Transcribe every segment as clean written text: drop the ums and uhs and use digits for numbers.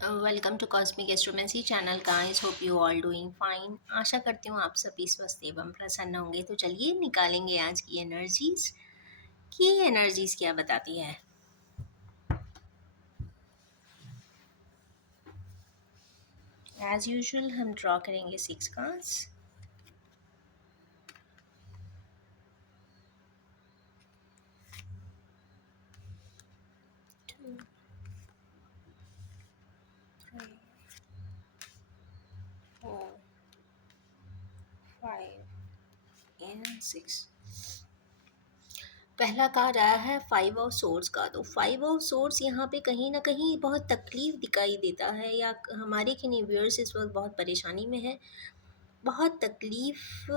Welcome to cosmic astromancy channel guys, hope you all doing fine. आशा करती हूँ आप सभी स्वस्थ एवं प्रसन्न होंगे। तो चलिए निकालेंगे आज की एनर्जीज कि एनर्जीज क्या बताती है। एज यूजुअल हम ड्रॉ करेंगे 6 कार्ड्स। To, 3, 4, 5 and 6। पहला कार्ड आया है 5 ऑफ सोर्ड्स का। तो 5 ऑफ सोर्ड्स यहाँ पे कहीं ना कहीं बहुत तकलीफ दिखाई देता है, या हमारे किन्हीं व्यूअर्स इस वक्त बहुत परेशानी में है, बहुत तकलीफ़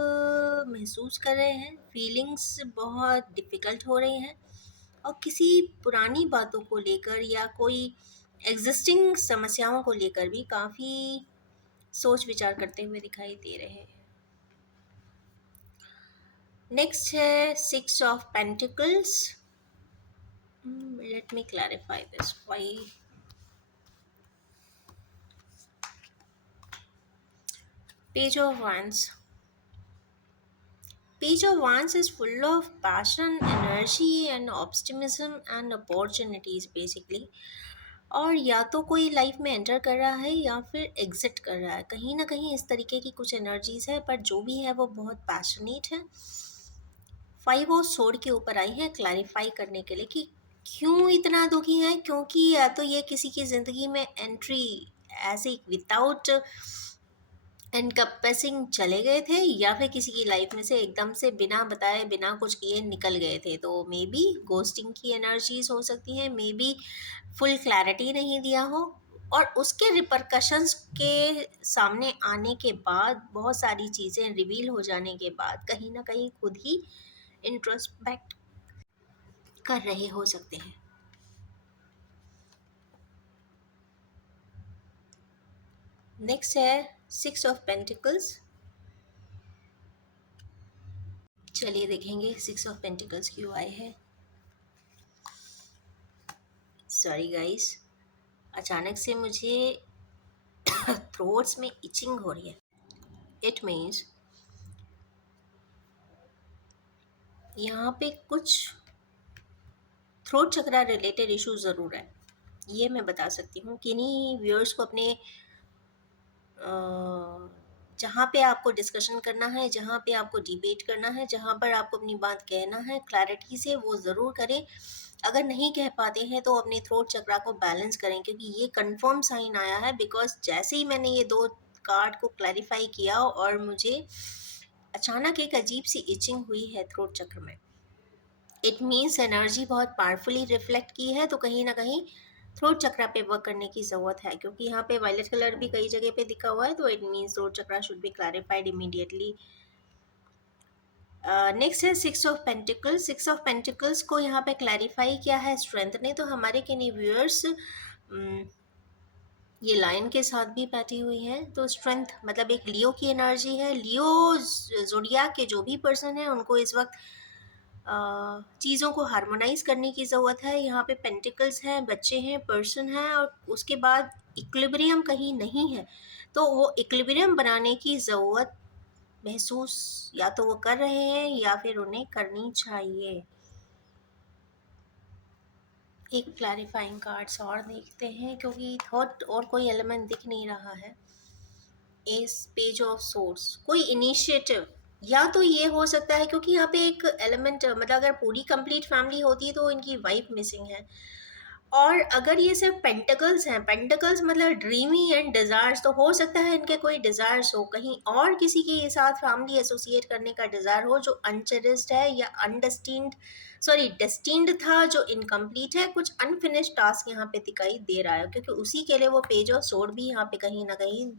महसूस कर रहे हैं, फीलिंग्स बहुत डिफ़िकल्ट हो रही हैं, और किसी पुरानी बातों को लेकर या कोई एग्जिस्टिंग समस्याओं को लेकर भी काफ़ी सोच विचार करते हुए दिखाई दे रहे हैं। नेक्स्ट है 6 of pentacles. Let me clarify this why. Page of wands. Page of Wands is full of passion, energy and optimism and opportunities basically. और या तो कोई लाइफ में एंटर कर रहा है या फिर एग्जिट कर रहा है, कहीं ना कहीं इस तरीके की कुछ एनर्जीज है, पर जो भी है वो बहुत पैशनेट है। 5 और सोड के ऊपर आई है क्लैरिफाई करने के लिए कि क्यों इतना दुखी है, क्योंकि या तो ये किसी की ज़िंदगी में एंट्री ऐसे विदाउट एनकम्पेसिंग चले गए थे, या फिर किसी की लाइफ में से एकदम से बिना बताए बिना कुछ किए निकल गए थे। तो मे बी गोस्टिंग की एनर्जीज हो सकती हैं, मे बी फुल क्लैरिटी नहीं दिया हो, और उसके रिपरकशंस के सामने आने के बाद, बहुत सारी चीज़ें रिवील हो जाने के बाद कहीं ना कहीं खुद ही इंट्रोस्पेक्ट कर रहे हो सकते हैं। नेक्स्ट है 6 ऑफ पेंटिकल्स। चलिए देखेंगे 6 ऑफ पेंटिकल्स क्यों आए हैं। सॉरी गाइस, अचानक से मुझे थ्रोट्स में इचिंग हो रही है। इट मीन्स यहाँ पे कुछ थ्रोट चक्रा रिलेटेड इशू ज़रूर है, ये मैं बता सकती हूँ। किन्हीं व्यूअर्स को अपने जहाँ पे आपको डिस्कशन करना है, जहाँ पे आपको डिबेट करना है, जहाँ पर आपको अपनी बात कहना है क्लैरिटी से, वो ज़रूर करें। अगर नहीं कह पाते हैं तो अपने थ्रोट चक्रा को बैलेंस करें, क्योंकि ये कंफर्म साइन आया है। बिकॉज जैसे ही मैंने ये 2 कार्ड को क्लैरिफाई किया और मुझे अचानक एक अजीब सी इचिंग हुई है थ्रोट चक्र में, इट मीन्स एनर्जी बहुत पावरफुली रिफ्लेक्ट की है। तो कहीं ना कहीं थ्रोट चक्रा पे वर्क करने की ज़रूरत है, क्योंकि यहाँ पे वायलेट कलर भी कई जगह पे दिखा हुआ है। तो it means throat chakra should be clarified immediately. Next है 6 ऑफ पेंटिकल्स। 6 ऑफ पेंटिकल्स को यहाँ पे क्लैरिफाई किया है स्ट्रेंथ ने। तो हमारे किन्हीं व्यूअर्स ये लाइन के साथ भी बैठी हुई है। तो स्ट्रेंथ मतलब एक लियो की एनर्जी है। लियो जोडिया के जो भी पर्सन है, उनको इस वक्त चीज़ों को हार्मोनाइज करने की ज़रूरत है। यहाँ पे पेंटिकल्स हैं, बच्चे हैं, पर्सन है, और उसके बाद इक्विलिब्रियम कहीं नहीं है। तो वो इक्विलिब्रियम बनाने की ज़रूरत महसूस या तो वो कर रहे हैं या फिर उन्हें करनी चाहिए। एक क्लैरिफाइंग कार्ड्स और देखते हैं, क्योंकि थॉट और कोई एलिमेंट दिख नहीं रहा है। इस पेज ऑफ सोर्स कोई इनिशिएटिव, या तो ये हो सकता है क्योंकि यहाँ पे एक एलिमेंट, मतलब अगर पूरी कंप्लीट फैमिली होती तो इनकी वाइफ मिसिंग है। और अगर ये सिर्फ पेंटिकल्स हैं, पेंटिकल्स मतलब ड्रीमी एंड डिज़ायर्स, तो हो सकता है इनके कोई डिज़ायर्स हो, कहीं और किसी के साथ फैमिली एसोसिएट करने का डिज़ायर हो जो अनचेरिस्ड है या अनडेस्टिन्ड, सॉरी डेस्टिन्ड था, जो इनकम्प्लीट है। कुछ अनफिनिश्ड टास्क यहाँ पे दिखाई दे रहा है, क्योंकि उसी के लिए वो पेज ऑफ सोर्ड भी यहाँ पे कहीं ना कहीं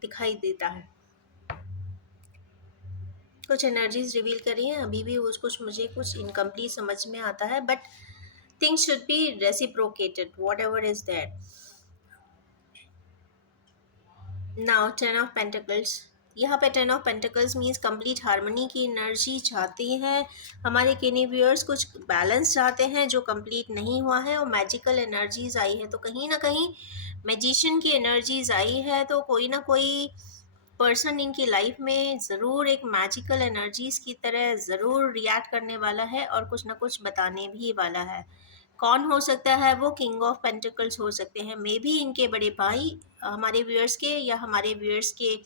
दिखाई देता है। कुछ एनर्जीज रिवील करी हैं, अभी भी उस कुछ मुझे कुछ इनकम्प्लीट समझ में आता है, but things should be reciprocated, whatever is there. Now 10 of Pentacles. यहाँ पे 10 of pentacles means complete harmony की एनर्जी चाहती हैं हमारे किनी व्यूअर्स, कुछ बैलेंस चाहते हैं जो कंप्लीट नहीं हुआ है, और मैजिकल एनर्जीज आई है। तो कहीं ना कहीं मैजिशियन की एनर्जीज आई है, तो कोई ना कोई पर्सन इनकी लाइफ में ज़रूर एक मैजिकल एनर्जीज की तरह ज़रूर रिएक्ट करने वाला है और कुछ ना कुछ बताने भी वाला है। कौन हो सकता है वो? किंग ऑफ पेंटिकल्स हो सकते हैं, मे बी इनके बड़े भाई हमारे व्यूअर्स के, या हमारे व्यूअर्स के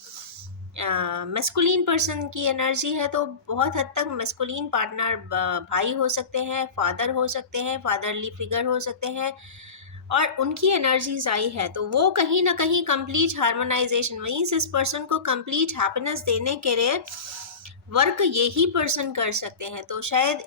मेस्कुलिन पर्सन की एनर्जी है, तो बहुत हद तक मेस्कुलिन पार्टनर भाई हो सकते हैं, फादर हो सकते हैं, फादरली फिगर हो सकते हैं, और उनकी एनर्जीज आई है। तो वो कहीं ना कहीं कंप्लीट हार्मोनाइजेशन मीन्स इस पर्सन को कंप्लीट हैप्पीनेस देने के लिए वर्क यही पर्सन कर सकते हैं। तो शायद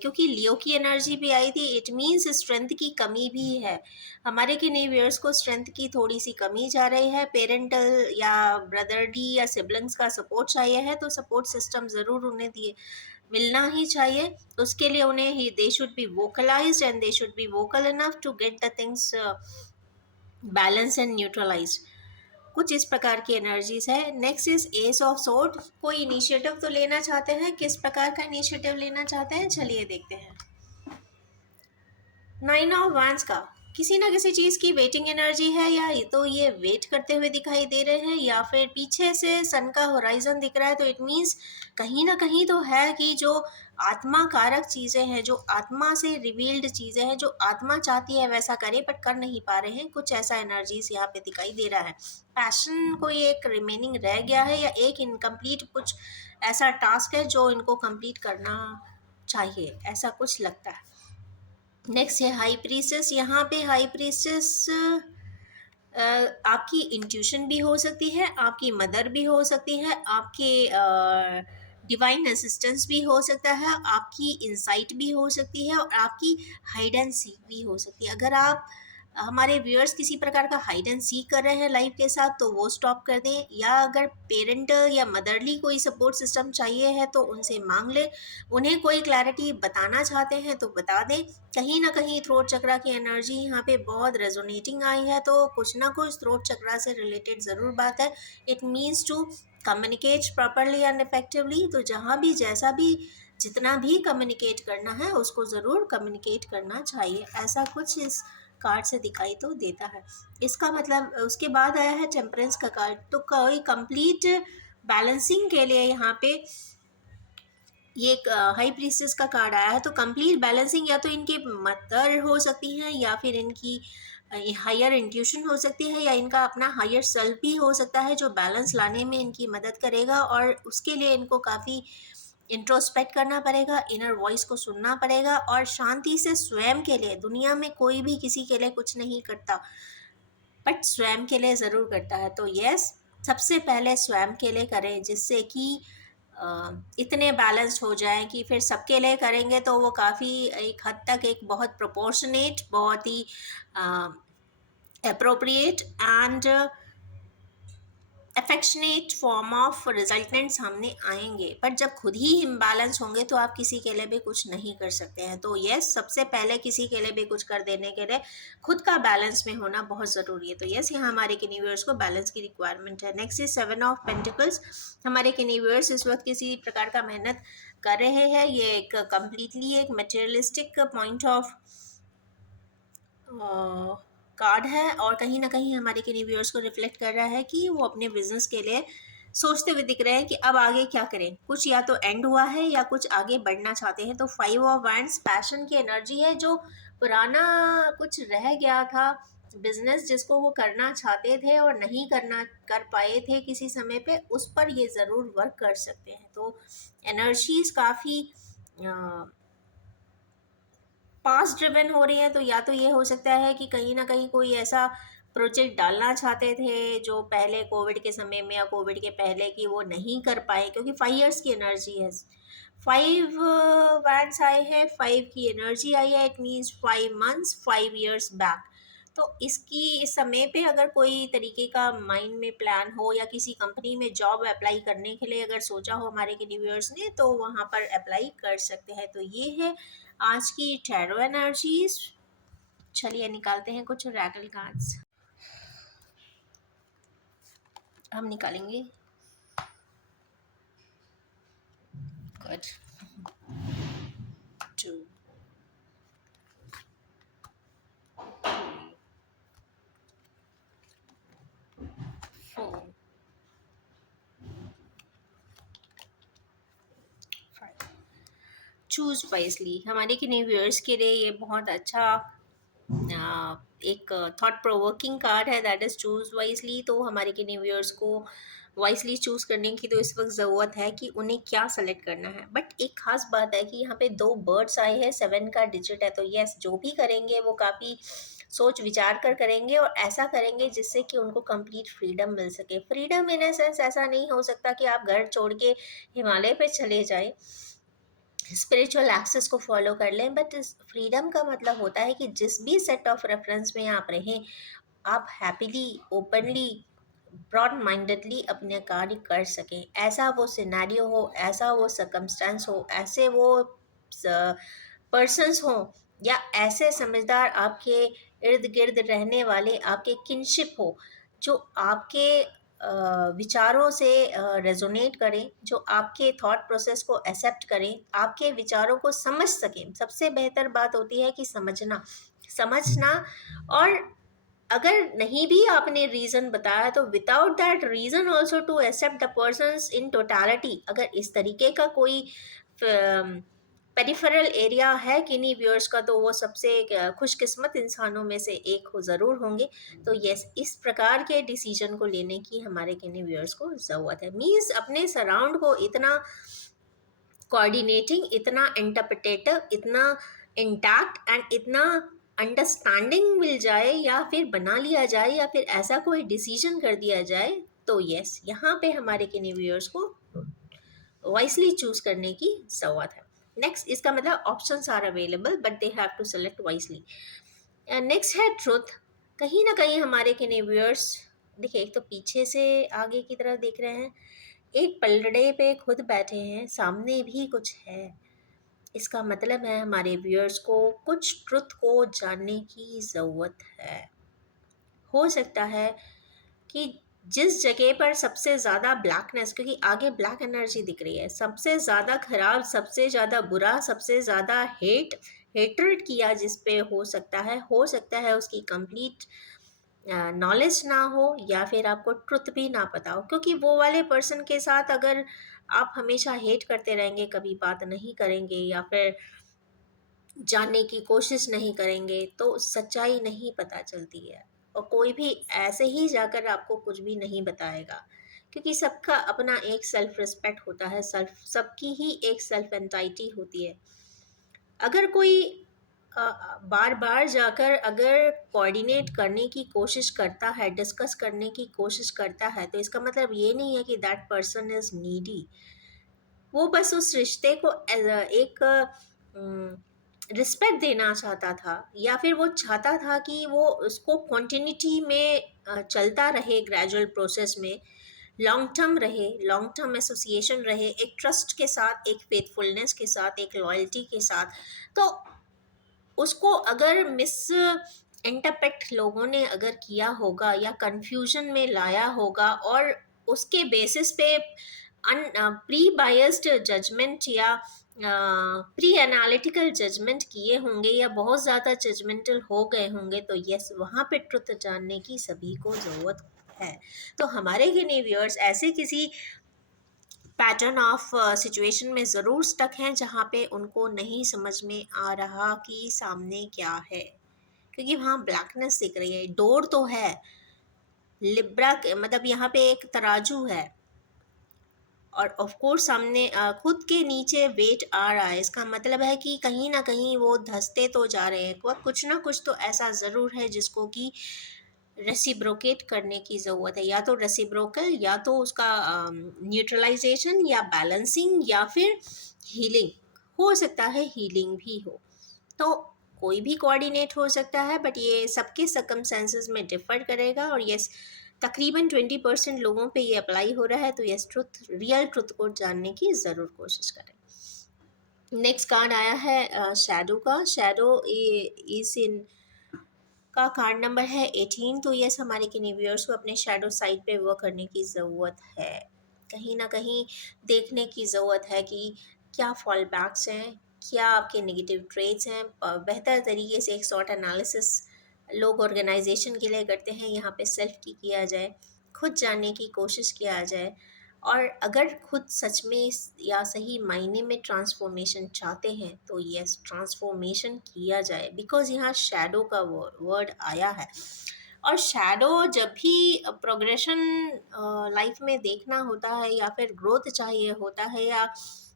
क्योंकि लियो की एनर्जी भी आई थी, इट मीन्स स्ट्रेंथ की कमी भी है हमारे के नेवियर्स को, स्ट्रेंथ की थोड़ी सी कमी जा रही है। पेरेंटल या ब्रदरली या सिबलिंग्स का सपोर्ट चाहिए है, तो सपोर्ट सिस्टम ज़रूर उन्हें दिए मिलना ही चाहिए। उसके लिए उन्हें ही they should be vocalised and they should be vocal enough to get the things balance and neutralise. कुछ इस प्रकार की एनर्जीज है। Next is ace of sword. कोई इनिशिएटिव तो लेना चाहते हैं, किस प्रकार का इनिशिएटिव लेना चाहते हैं, चलिए देखते हैं। 9 ऑफ वांड्स का किसी ना किसी चीज़ की वेटिंग एनर्जी है, या तो ये वेट करते हुए दिखाई दे रहे हैं, या फिर पीछे से सन का होराइजन दिख रहा है। तो इट मीन्स कहीं ना कहीं तो है कि जो आत्मा कारक चीज़ें हैं, जो आत्मा से रिवील्ड चीज़ें हैं, जो आत्मा चाहती है वैसा करे बट कर नहीं पा रहे हैं, कुछ ऐसा एनर्जीज यहाँ पे दिखाई दे रहा है। पैशन कोई एक रिमेनिंग रह गया है, या एक इनकम्प्लीट कुछ ऐसा टास्क है जो इनको कंप्लीट करना चाहिए, ऐसा कुछ लगता है। नेक्स्ट है हाई प्रीसेस। यहाँ पे हाई प्रीसेस आपकी इंट्यूशन भी हो सकती है, आपकी मदर भी हो सकती है, आपके डिवाइन असिस्टेंस भी हो सकता है, आपकी इंसाइट भी हो सकती है, और आपकी हाइड एंड सीक भी हो सकती है। अगर आप हमारे व्यूअर्स किसी प्रकार का हाइड एंड सीक कर रहे हैं लाइफ के साथ, तो वो स्टॉप कर दें, या अगर पेरेंटल या मदरली कोई सपोर्ट सिस्टम चाहिए है तो उनसे मांग लें। उन्हें कोई क्लैरिटी बताना चाहते हैं तो बता दें। कहीं ना कहीं थ्रोट चक्रा की एनर्जी यहाँ पे बहुत रेजोनेटिंग आई है, तो कुछ ना कुछ थ्रोट चक्रा से रिलेटेड ज़रूर बात है। It means to communicate properly and effectively. तो जहाँ भी जैसा भी जितना भी कम्युनिकेट करना है उसको ज़रूर कम्युनिकेट करना चाहिए, ऐसा कुछ इस कार्ड से दिखाई तो देता है। इसका मतलब उसके बाद आया है टेम्परेंस का कार्ड। तो कोई कंप्लीट बैलेंसिंग के लिए यहाँ पे ये एक हाई प्रीस्टेस का कार्ड आया है। तो कंप्लीट बैलेंसिंग या तो इनकी मदर हो सकती हैं, या फिर इनकी हायर इंट्यूशन हो सकती है, या इनका अपना हायर सेल्फ भी हो सकता है जो बैलेंस लाने में इनकी मदद करेगा। और उसके लिए इनको काफ़ी इंट्रोस्पेक्ट करना पड़ेगा, इनर वॉइस को सुनना पड़ेगा, और शांति से स्वयं के लिए, दुनिया में कोई भी किसी के लिए कुछ नहीं करता बट स्वयं के लिए ज़रूर करता है। तो यस, सबसे पहले स्वयं के लिए करें, जिससे कि इतने बैलेंस्ड हो जाए कि फिर सबके लिए करेंगे तो वो काफ़ी एक हद तक एक बहुत प्रोपोर्शनेट, बहुत ही appropriate and affectionate form of resultant सामने आएंगे। पर जब खुद ही इम्बैलेंस होंगे तो आप किसी के लिए भी कुछ नहीं कर सकते हैं। तो यस, सबसे पहले किसी के लिए भी कुछ कर देने के लिए खुद का बैलेंस में होना बहुत ज़रूरी है। तो यस, यहाँ हमारे किनीवर्स को बैलेंस की रिक्वायरमेंट है। Next is 7 of pentacles. हमारे किनीवर्स इस वक्त किसी प्रकार का मेहनत कर रहे हैं। ये एक कम्प्लीटली एक मटेरियलिस्टिक पॉइंट ऑफ कार्ड है, और कहीं ना कहीं हमारे किन्हीं व्यूअर्स को रिफ्लेक्ट कर रहा है कि वो अपने बिजनेस के लिए सोचते हुए दिख रहे हैं कि अब आगे क्या करें। कुछ या तो एंड हुआ है या कुछ आगे बढ़ना चाहते हैं। तो 5 ऑफ वैंड्स पैशन की एनर्जी है, जो पुराना कुछ रह गया था बिजनेस जिसको वो करना चाहते थे और नहीं कर पाए थे किसी समय पे, उस पर ये ज़रूर वर्क कर सकते हैं। तो एनर्जीज काफ़ी पास ड्रिवन हो रही है। तो या तो ये हो सकता है कि कहीं ना कहीं कोई ऐसा प्रोजेक्ट डालना चाहते थे जो पहले कोविड के समय में या कोविड के पहले की वो नहीं कर पाए, क्योंकि 5 years की एनर्जी है। 5 वैंड्स आए हैं, 5 की एनर्जी आई है, it means 5 months 5 years back. तो इसकी इस समय पे अगर कोई तरीके का माइंड में प्लान हो, या किसी कंपनी में जॉब अप्लाई करने के लिए अगर सोचा हो हमारे के व्यूअर्स ने, तो वहाँ पर अप्लाई कर सकते हैं। तो ये है आज की टैरो एनर्जीज। चलिए निकालते हैं कुछ ओरेकल कार्ड्स। हम निकालेंगे गुड। 2, 4, 5। चूज वाइजली हमारे के व्यूअर्स के लिए ये बहुत अच्छा एक थॉट प्रोवोकिंग कार्ड है, दैट इज चूज वाइजली। तो हमारे के व्यूअर्स को वाइजली चूज करने की तो इस वक्त ज़रूरत है कि उन्हें क्या सेलेक्ट करना है। बट एक खास बात है कि यहाँ पे 2 बर्ड्स आए हैं, 7 का डिजिट है, तो यस जो भी करेंगे वो काफ़ी सोच विचार कर करेंगे और ऐसा करेंगे जिससे कि उनको कंप्लीट फ्रीडम मिल सके। फ्रीडम इन ए सेंस ऐसा नहीं हो सकता कि आप घर छोड़ के हिमालय पे चले जाएं, स्पिरिचुअल एक्सेस को फॉलो कर लें, बट इस फ्रीडम का मतलब होता है कि जिस भी सेट ऑफ रेफरेंस में आप रहें, आप हैप्पीली, ओपनली, ब्रॉड माइंडेडली अपने कार्य कर सकें। ऐसा वो सिनेरियो हो, ऐसा वो सर्कमस्टेंस हो, ऐसे वो पर्सन्स हों, या ऐसे समझदार आपके इर्द गिर्द रहने वाले आपके किनशिप हो, जो आपके विचारों से रेजोनेट करें, जो आपके थॉट प्रोसेस को एक्सेप्ट करें, आपके विचारों को समझ सकें। सबसे बेहतर बात होती है कि समझना। और अगर नहीं भी आपने रीज़न बताया तो without that reason also to accept the persons in totality. अगर इस तरीके का कोई पेरिफेरल एरिया है किन्हीं व्यूअर्स का, तो वो सबसे खुशकिस्मत इंसानों में से एक हो ज़रूर होंगे। तो यस, इस प्रकार के डिसीजन को लेने की हमारे किन्हीं व्यूअर्स को ज़रूरत है। मीन्स अपने सराउंड को इतना कोऑर्डिनेटिंग, इतना इंटरप्रिटेटिव, इतना इंटैक्ट एंड इतना अंडरस्टैंडिंग मिल जाए, या फिर बना लिया जाए, या फिर ऐसा कोई डिसीजन कर दिया जाए, तो यस यहाँ पे हमारे किन्हीं व्यूअर्स को वाइसली चूज करने की ज़रूरत है। नेक्स्ट, इसका मतलब options are available but they have to select wisely. Next है ट्रुथ। कहीं ना कहीं हमारे किन्हीं व्यूअर्स, देखिए एक तो पीछे से आगे की तरफ देख रहे हैं, एक पलड़े पे खुद बैठे हैं, सामने भी कुछ है। इसका मतलब है हमारे व्यूअर्स को कुछ ट्रुथ को जानने की ज़रूरत है। हो सकता है कि जिस जगह पर सबसे ज़्यादा ब्लैकनेस, क्योंकि आगे ब्लैक एनर्जी दिख रही है, सबसे ज़्यादा खराब, सबसे ज़्यादा बुरा, सबसे ज़्यादा हेटरेट किया जिस पे हो सकता है उसकी कंप्लीट नॉलेज ना हो, या फिर आपको ट्रुथ भी ना पता हो। क्योंकि वो वाले पर्सन के साथ अगर आप हमेशा हेट करते रहेंगे, कभी बात नहीं करेंगे, या फिर जानने की कोशिश नहीं करेंगे, तो सच्चाई नहीं पता चलती है। और कोई भी ऐसे ही जाकर आपको कुछ भी नहीं बताएगा, क्योंकि सबका अपना एक सेल्फ रिस्पेक्ट होता है, सबकी ही एक सेल्फ एंटाइटी होती है। अगर कोई बार बार जाकर अगर कोऑर्डिनेट करने की कोशिश करता है, डिस्कस करने की कोशिश करता है, तो इसका मतलब ये नहीं है कि दैट पर्सन इज नीडी। वो बस उस रिश्ते को एक रिस्पेक्ट देना चाहता था, या फिर वो चाहता था कि वो उसको कंटिन्यूटी में चलता रहे, ग्रेजुअल प्रोसेस में लॉन्ग टर्म रहे, लॉन्ग टर्म एसोसिएशन रहे, एक ट्रस्ट के साथ, एक फेथफुलनेस के साथ, एक लॉयल्टी के साथ। तो उसको अगर मिस इंटरप्रेट लोगों ने अगर किया होगा, या कंफ्यूजन में लाया होगा, और उसके बेसिस पे प्री बायस्ड जजमेंट, या प्री एनालिटिकल जजमेंट किए होंगे, या बहुत ज़्यादा जजमेंटल हो गए होंगे, तो यस वहाँ पे ट्रुथ जानने की सभी को ज़रूरत है। तो हमारे के व्यूअर्स ऐसे किसी पैटर्न ऑफ सिचुएशन में ज़रूर स्टक हैं जहाँ पे उनको नहीं समझ में आ रहा कि सामने क्या है, क्योंकि वहाँ ब्लैकनेस दिख रही है। डोर तो है, लिब्रा मतलब यहाँ पे एक तराजू है, और ऑफ कोर्स सामने खुद के नीचे वेट आ रहा है। इसका मतलब है कि कहीं ना कहीं वो धंसते तो जा रहे हैं, कुछ ना कुछ तो ऐसा ज़रूर है जिसको कि रेसिप्रोकेट करने की ज़रूरत है। या तो रेसिप्रोकल, या तो उसका न्यूट्रलाइजेशन, या बैलेंसिंग, या फिर हीलिंग। हो सकता है हीलिंग भी हो, तो कोई भी कोऑर्डिनेट हो सकता है, बट ये सबके सर्कमस्टेंसेस में डिफर करेगा। और यस, तकरीबन 20% लोगों पे ये अप्लाई हो रहा है। तो यस, रियल ट्रुथ को जानने की ज़रूर कोशिश करें। नेक्स्ट कार्ड आया है शैडो का। शैडो इज इन का कार्ड नंबर है 18। तो यस, हमारे किन्हीं व्यूअर्स को अपने शैडो साइड पे वर्क करने की ज़रूरत है। कहीं ना कहीं देखने की ज़रूरत है कि क्या फॉल बैक्स हैं, क्या आपके नेगेटिव ट्रेड्स हैं। बेहतर तरीके से एक सॉट एनालिसिस लोग ऑर्गेनाइजेशन के लिए करते हैं, यहाँ पे सेल्फ की किया जाए, खुद जानने की कोशिश किया जाए। और अगर खुद सच में या सही मायने में ट्रांसफॉर्मेशन चाहते हैं तो यस, ट्रांसफॉर्मेशन किया जाए, बिकॉज यहाँ शैडो का वर्ड आया है। और शैडो जब भी प्रोग्रेशन लाइफ में देखना होता है या फिर ग्रोथ चाहिए होता है, या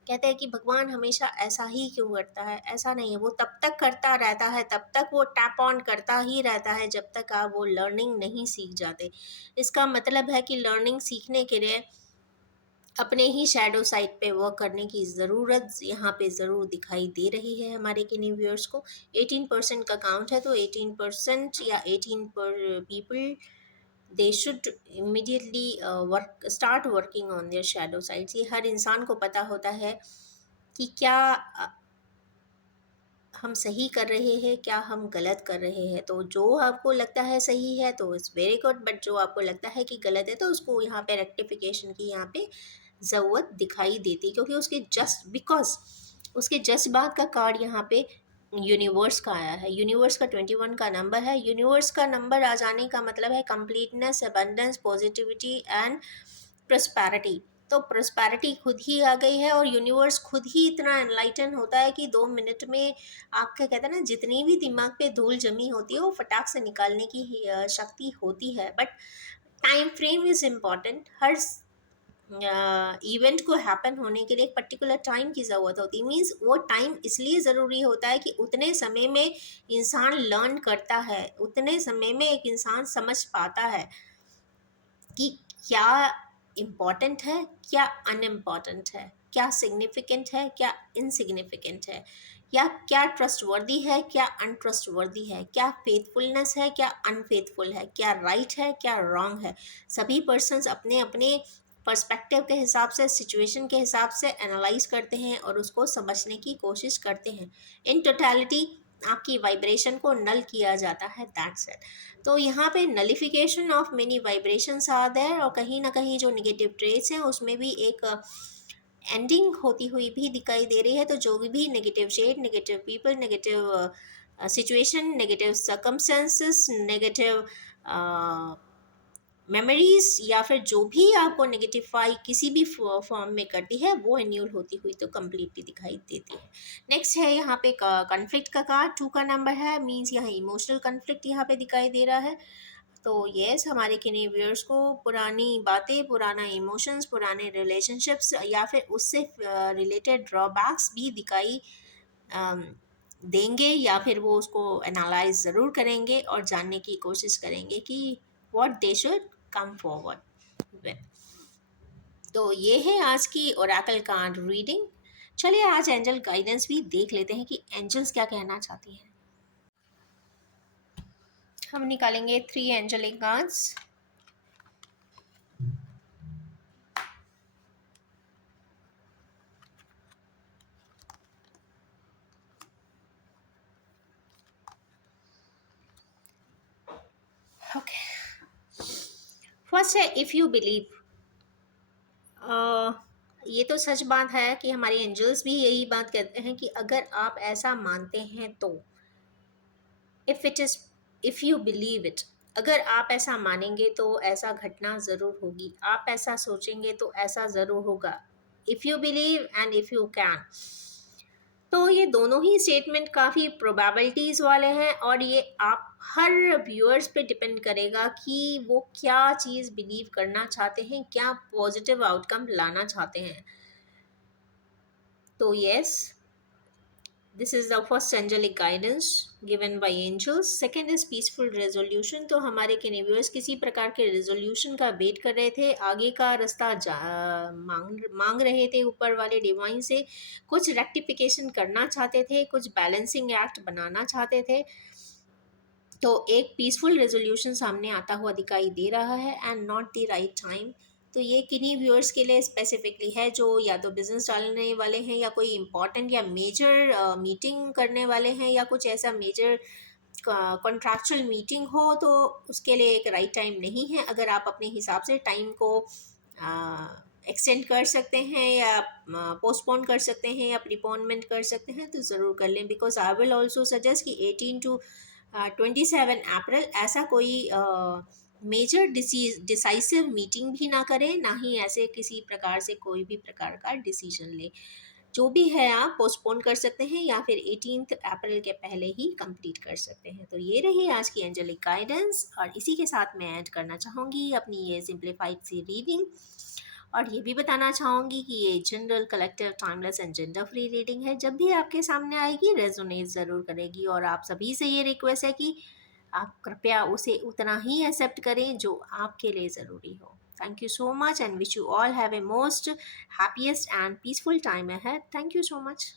कहते हैं कि भगवान हमेशा ऐसा ही क्यों करता है, ऐसा नहीं है। वो तब तक करता रहता है, तब तक वो टैप ऑन करता ही रहता है जब तक आप वो लर्निंग नहीं सीख जाते। इसका मतलब है कि लर्निंग सीखने के लिए अपने ही शैडो साइड पे वर्क करने की ज़रूरत यहाँ पे ज़रूर दिखाई दे रही है हमारे किन्हीं व्यूअर्स को। 18% का काउंट है, तो 18% या 18 पर people they should immediately work start working on their shadow sides. ये हर इंसान को पता होता है कि क्या हम सही कर रहे हैं, क्या हम गलत कर रहे हैं। तो जो आपको लगता है सही है तो इट्स वेरी गुड, बट जो आपको लगता है कि गलत है तो उसको यहाँ पे रेक्टिफिकेशन की यहाँ पे ज़रूरत दिखाई देती, क्योंकि उसके जस्ट बिकॉज उसके जस्ट बाद का कार्ड यहाँ पे यूनिवर्स का आया है। यूनिवर्स का 21 का नंबर है। यूनिवर्स का नंबर आ जाने का मतलब है completeness, abundance, positivity and prosperity. तो प्रॉस्पेरिटी खुद ही आ गई है, और यूनिवर्स खुद ही इतना एनलाइटन होता है कि 2 मिनट में आपके कहते हैं ना, जितनी भी दिमाग पे धूल जमी होती है वो फटाक से निकालने की शक्ति होती है। But time frame is important. Her event को हैपन होने के लिए एक पर्टिकुलर टाइम की ज़रूरत होती है। मीन्स वो टाइम इसलिए ज़रूरी होता है कि उतने समय में इंसान लर्न करता है, उतने समय में एक इंसान समझ पाता है कि क्या इम्पॉर्टेंट है, क्या अनइम्पॉर्टेंट है, क्या सिग्निफिकेंट है, क्या इनसिग्निफिकेंट है, या क्या ट्रस्टवर्दी है, क्या अनट्रस्टवर्दी है, क्या फेथफुलनेस है, क्या अनफेथफुल है, क्या राइट है, क्या रॉन्ग है। सभी पर्सन्स अपने अपने पर्सपेक्टिव के हिसाब से, सिचुएशन के हिसाब से एनालाइज करते हैं और उसको समझने की कोशिश करते हैं। इन टोटलिटी आपकी वाइब्रेशन को नल किया जाता है, दैट्स इट। तो यहाँ पे nullification of many vibrations are there, और कहीं ना कहीं जो नेगेटिव ट्रेट्स हैं उसमें भी एक एंडिंग होती हुई भी दिखाई दे रही है। तो जो भी negative shade, negative people, negative situation, negative circumstances, negative memories, या फिर जो भी आपको नेगेटिफाई किसी भी फॉर्म में करती है, वो एन्यूल होती हुई तो कम्प्लीटली दिखाई देती है। नेक्स्ट है यहाँ पे कॉन्फ्लिक्ट का कार्ड, 2 का नंबर है। मीन्स यहाँ इमोशनल कॉन्फ्लिक्ट यहाँ पे दिखाई दे रहा है। तो येस, हमारे किन्हीं व्यूअर्स को पुरानी बातें, पुराना इमोशंस, पुराने रिलेशनशिप्स या फिर उससे रिलेटेड ड्रॉबैक्स भी दिखाई देंगे, या फिर वो उसको एनालाइज ज़रूर करेंगे और जानने की कोशिश करेंगे कि what they should come forward with. तो ये है आज की ओरेकल कार्ड रीडिंग। चलिए आज एंजल गाइडेंस भी देख लेते हैं कि एंजल्स क्या कहना चाहती हैं। हम निकालेंगे 3 एंजलिक कार्ड्स। ओके, फर्स्ट है इफ़ यू बिलीव। ये तो सच बात है कि हमारे एंजल्स भी यही बात कहते हैं कि अगर आप ऐसा मानते हैं तो, इफ़ यू बिलीव इट, अगर आप ऐसा मानेंगे तो ऐसा घटना ज़रूर होगी। आप ऐसा सोचेंगे तो ऐसा ज़रूर होगा। If you believe and if you can. तो ये दोनों ही स्टेटमेंट काफ़ी प्रोबेबिलिटीज़ वाले हैं, और ये आप हर व्यूअर्स पे डिपेंड करेगा कि वो क्या चीज़ बिलीव करना चाहते हैं, क्या पॉजिटिव आउटकम लाना चाहते हैं। तो yes, this is the first angelic guidance given by angels. Second is peaceful resolution. तो हमारे व्यूअर्स किसी प्रकार के रेजोल्यूशन का वेट कर रहे थे, आगे का रास्ता मांग रहे थे ऊपर वाले डिवाइन से, कुछ रेक्टिफिकेशन करना चाहते थे, कुछ बैलेंसिंग एक्ट बनाना चाहते थे। तो एक पीसफुल रेजोल्यूशन सामने आता हुआ दिखाई दे रहा है, and not the right time. तो ये किन्हीं व्यूअर्स के लिए स्पेसिफिकली है जो या तो बिजनेस डालने वाले हैं, या कोई इंपॉर्टेंट या मेजर मीटिंग करने वाले हैं, या कुछ ऐसा मेजर कॉन्ट्रैक्चुअल मीटिंग हो, तो उसके लिए एक राइट टाइम नहीं है। अगर आप अपने हिसाब से टाइम को एक्सटेंड कर सकते हैं या पोस्टपोन कर सकते हैं या प्रीपोनमेंट कर सकते हैं तो ज़रूर कर लें, because I will also suggest कि 18 to 27 अप्रैल ऐसा कोई मेजर डिसाइसिव मीटिंग भी ना करें, ना ही ऐसे किसी प्रकार से कोई भी प्रकार का डिसीजन ले। जो भी है आप पोस्टपोन कर सकते हैं या फिर 18 अप्रैल के पहले ही कंप्लीट कर सकते हैं। तो ये रही आज की एंजेलिक गाइडेंस, और इसी के साथ मैं ऐड करना चाहूँगी अपनी ये सिंप्लीफाइड सी रीडिंग, और ये भी बताना चाहूँगी कि ये general collective timeless and gender free reading है। जब भी आपके सामने आएगी रेजोनेट ज़रूर करेगी, और आप सभी से ये रिक्वेस्ट है कि आप कृपया उसे उतना ही एक्सेप्ट करें जो आपके लिए ज़रूरी हो। Thank you so much and wish you all have a most happiest and peaceful time ahead. Thank you so much.